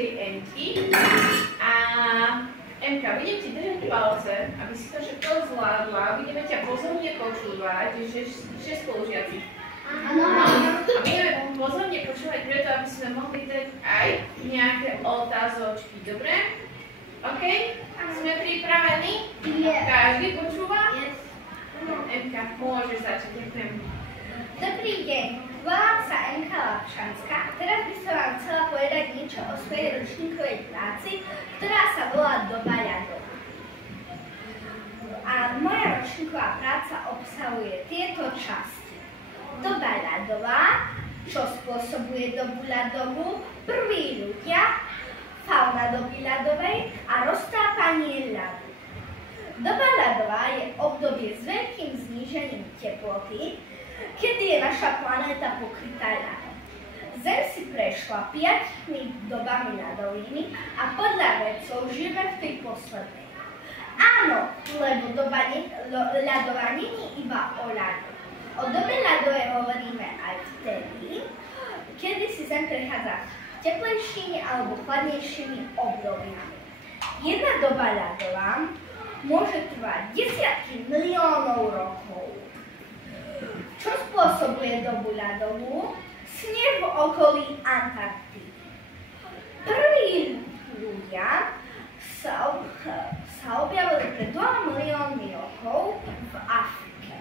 našej Emky. A Emka, budem ti držať palce, aby si to všetko zvládla. Budeme ťa pozorne počúvať, že spolužiaci. Áno. A budeme pozorne počúvať preto, aby sme mohli dať aj nejaké otázočky, dobre? OK? Sme pripravení? Každý počúva? Emka, môžeš začať, ďakujem. Dobrý deň, volám sa Emka Lapšanská. Teraz by som vám chcela povedať niečo o svojej ročníkovej práci, ktorá sa volá Doba ľadová. A moja ročníková práca obsahuje tieto časti. Doba ľadová, čo spôsobuje dobu ľadovú, prví ľudia, fauna doby ľadovej a roztápanie ľadu. Doba ľadová je obdobie s veľkým znížením teploty, kedy je naša planéta pokrytá ľadom. Zem si prešla 5 dobami ľadovými a podľa vedcov žijeme v tej poslednej. Áno, lebo doba ľadová nie iba o ľadu. O dobe ľadovej hovoríme aj vtedy, kedy si Zem prechádza teplejšími alebo chladnejšími obdobiami. Jedna doba ľadová môže trvať desiatky miliónov rokov. Čo spôsobuje dobu ľadovú? Sneh v okolí Antarktídy. Prví ľudia sa objavili pred 2 miliónmi rokov v Afrike.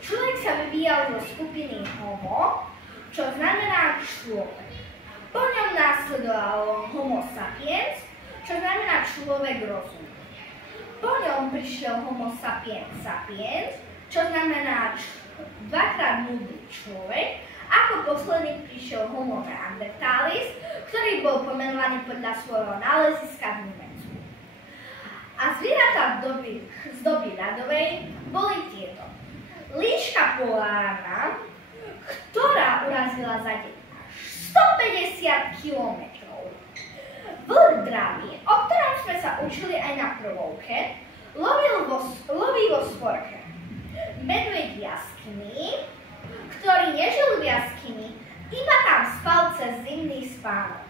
Človek sa vyvíjal zo skupiny Homo, čo znamená človek. Po ňom následovalo Homo sapiens, čo znamená človek rozum. Po ňom prišiel Homo sapiens sapiens, čo znamená dvakrát múdry človek. Ako posledný prišiel Homo neanderthalis, ktorý bol pomenovaný podľa svojho náleziska v Nemecku. A zvieratá z doby ľadovej boli tieto. Líška polárna, ktorá urazila za deň až 150 km. Vlk dravý, o ktorom sme sa učili aj na prvovke, loví vo sporke. Medveď jaskyný, ktorý nežil v jaskyni, iba tam spal cez zimný spánok.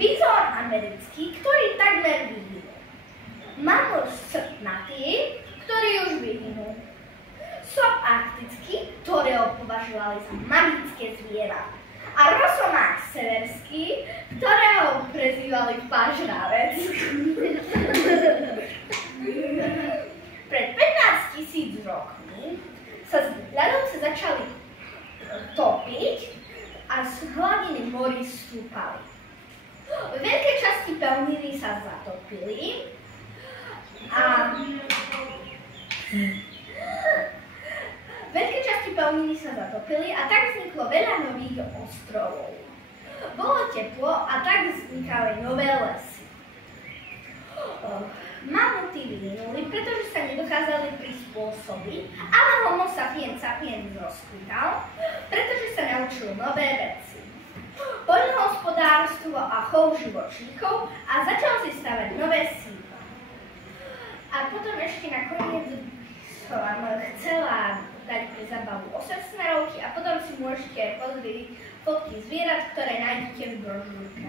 Bizón americký, ktorý takmer vyhynul. Mamut srpnatý, ktorý už vyhynul. Sop arktický, ktorého považovali za magické zviera. A rosomák severský, ktorého prezývali pažravec. Pred 15 000 rokmi sa ľadovce začali topiť a z hladiny morí stúpali. Veľké časti pevniny sa zatopili a tak vzniklo veľa nových ostrovov. Bolo teplo a tak vznikali nové lesy. Mamuty vyhynuli, pretože sa nedokázali prispôsobiť, ale Homo sapiens sapiens rozkvital, pretože sa naučil nové veci. Poľnohospodárstvo a chov živočíchov a začal si stavať nové sídla. A potom ešte nakoniec som vám chcela dať pre zábavu 8 smerovky a potom si môžete pozrieť fotky zvierat, ktoré nájdete v brožúrke.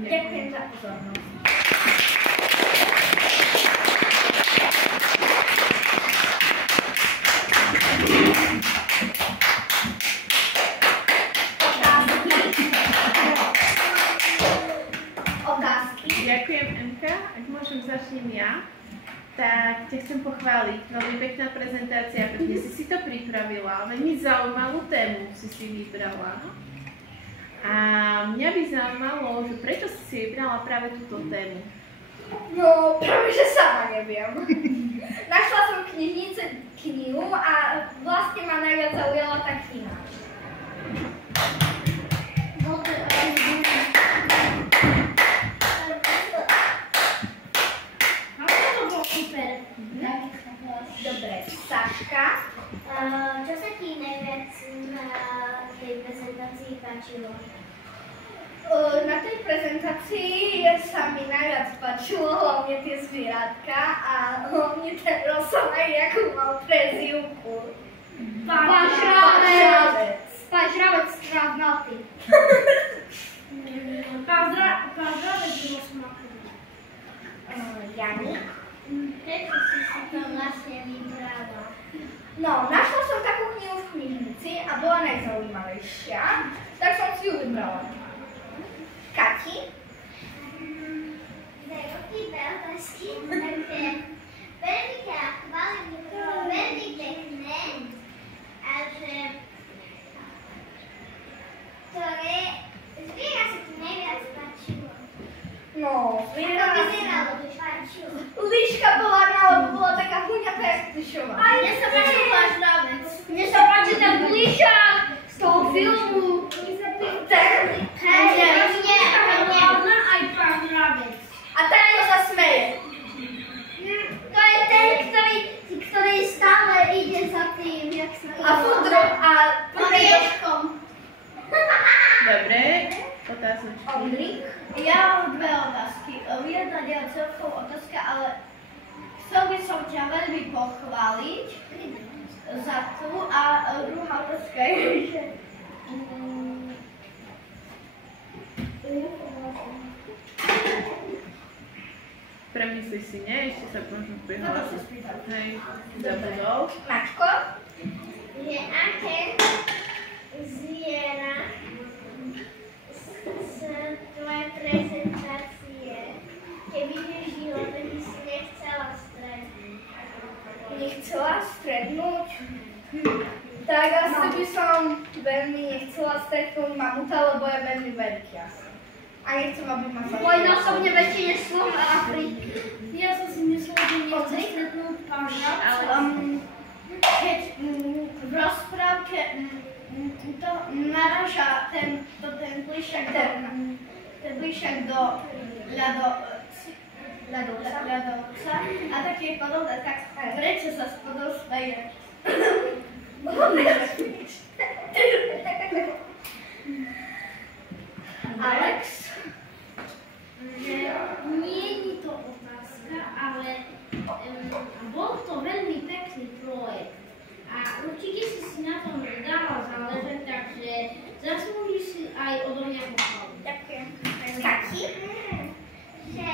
Ďakujem za pozornosť. Otázky? Ďakujem, Emka. Ak môžem, začnem ja. Tak ťa chcem pochváliť. Veľmi pekná prezentácia, pretože si to pripravila. Veľmi zaujímavú tému si vybrala. A mňa by zaujímalo, že prečo si vybrala práve túto tému? No, práve že sama neviem. Našla som v knižnici knihu a vlastne ma najviac zaujala tá kniha. Dobre, Saška. Čo sa ti najviac na tej prezentácii páčilo? Na tej prezentácii sa mi najviac páčilo hlavne tie zvieratka a hlavne ten rosomák, akú mal prezývku. Pažravec. Pažravec trávnatý. najlepšia, tak som si ju vybrala. Kati? Veľké otázky, takže veľmi ťa chválim, že to bolo veľmi pekné a že ktoré zviera sa ti najviac páčilo. No, Ako vyzeralo, by páčilo. Líška bola na, lebo bola taká huňatá jak plišová. Mne sa páčil váš návec. Mne sa páči ten plišák z toho filmu. Ona aj pán Mravec. A ten, kto sa smeje. To je ten, ktorý stále ide za tým, jak sa A fudro, a Orieškom. Dobre, otázočky. Ondrik. Ja mám dve otázky. Jedna nie je celková otázka, ale chcel by som ťa veľmi pochváliť za tú a druhá otázka je, že Premysli si, nie? Ešte sa možno Toto prihlásiť. sa spýtam. Hej, zabudol. Mačko. že aké zviera z tvojej prezentácie, keby nežilo, by si nechcela stretnúť. Nechcela stretnúť. Tak asi by som veľmi nechcela stretnúť mamuta, lebo je veľmi veľký asi. A nechcem, aby ma sa... Dvojnásobne väčší než slon Afriky. Ja som si myslela, že nechcem Ondrik? stretnúť pána, Ale keď v rozprávke to naraža ten plišak do ľadovca a tak je podobné, tak prečo sa spodol smeje? Alex? Že nie je to otázka, ale bol to veľmi pekný projekt. A určite si na tom dala záležať, takže zaslúžiš si aj odo mňa pochvalu. Ďakujem. Kati? Že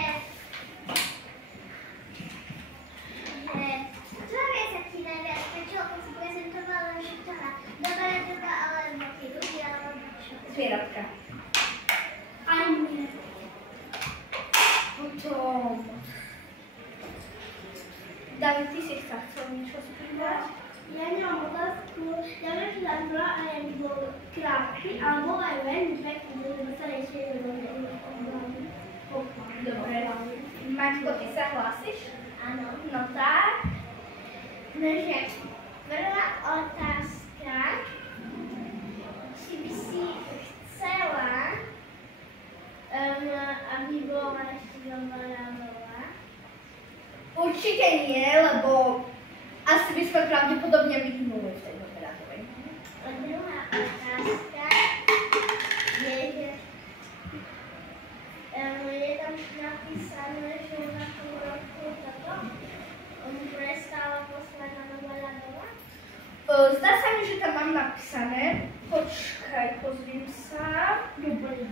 ktoré sa ti najviac páčilo, keď si prezentovala, že ktorá dobrá, alebo tie druhy, alebo čo? Zvieratka. Aj mne. Potom... David, ty si sa chcel niečo spýtať? Ja nemám otázku, ja viem, že tá druhá aj bol krátky, ale bol aj veľmi pekný, že sa ešte Dobre. Maťko, ty sa hlásiš? áno. No tak. Takže prvá otázka, či by si chcela, aby bola ešte Domoradová? Určite nie, lebo asi by sme pravdepodobne vyhnuli v tej Domoradovej. A druhá otázka je, že je tam napísané, že v akom roku toto prestala posledná Domoradová? Zdá sa mi, že tam mám napísané. Počkaj, pozriem sa. Dobre,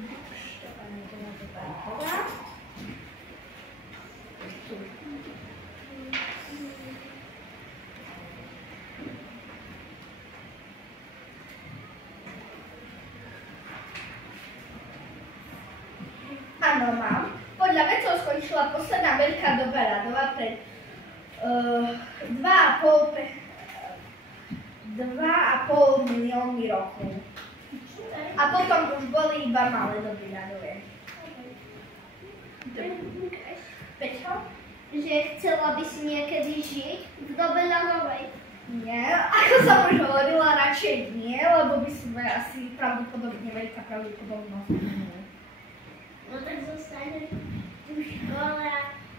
áno, mám. Podľa vedcov skončila posledná veľká doba ľadová pred 2,5 miliónmi rokov. A potom už boli iba malé doby ľadové. Prečo? Že chcela by si niekedy žiť v dobe ľadovej. Nie, ako som už hovorila, radšej nie, lebo by sme asi pravdepodobne veľká pravdepodobnosť nie. No tak zostaneš v škole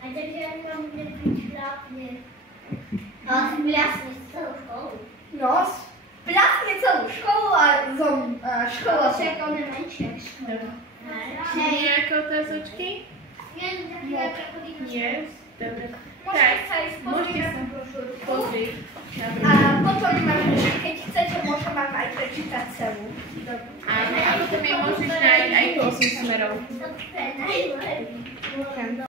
a takže ja mám byť šľapne. Ale si pľasneš celú školu. No, pľasne celú školu a škola Však on je menšia škola. Nejaké otázočky? Nie, také ako Nie? Dobre. Môžete sa ísť môžete pozrieť sa na brožúrku. pozrieť. A potom, keď chcete, môžem vám aj prečítať celú. Áno, a potom je môžeš nájsť aj 8 smerov. Dobre, najlepšie.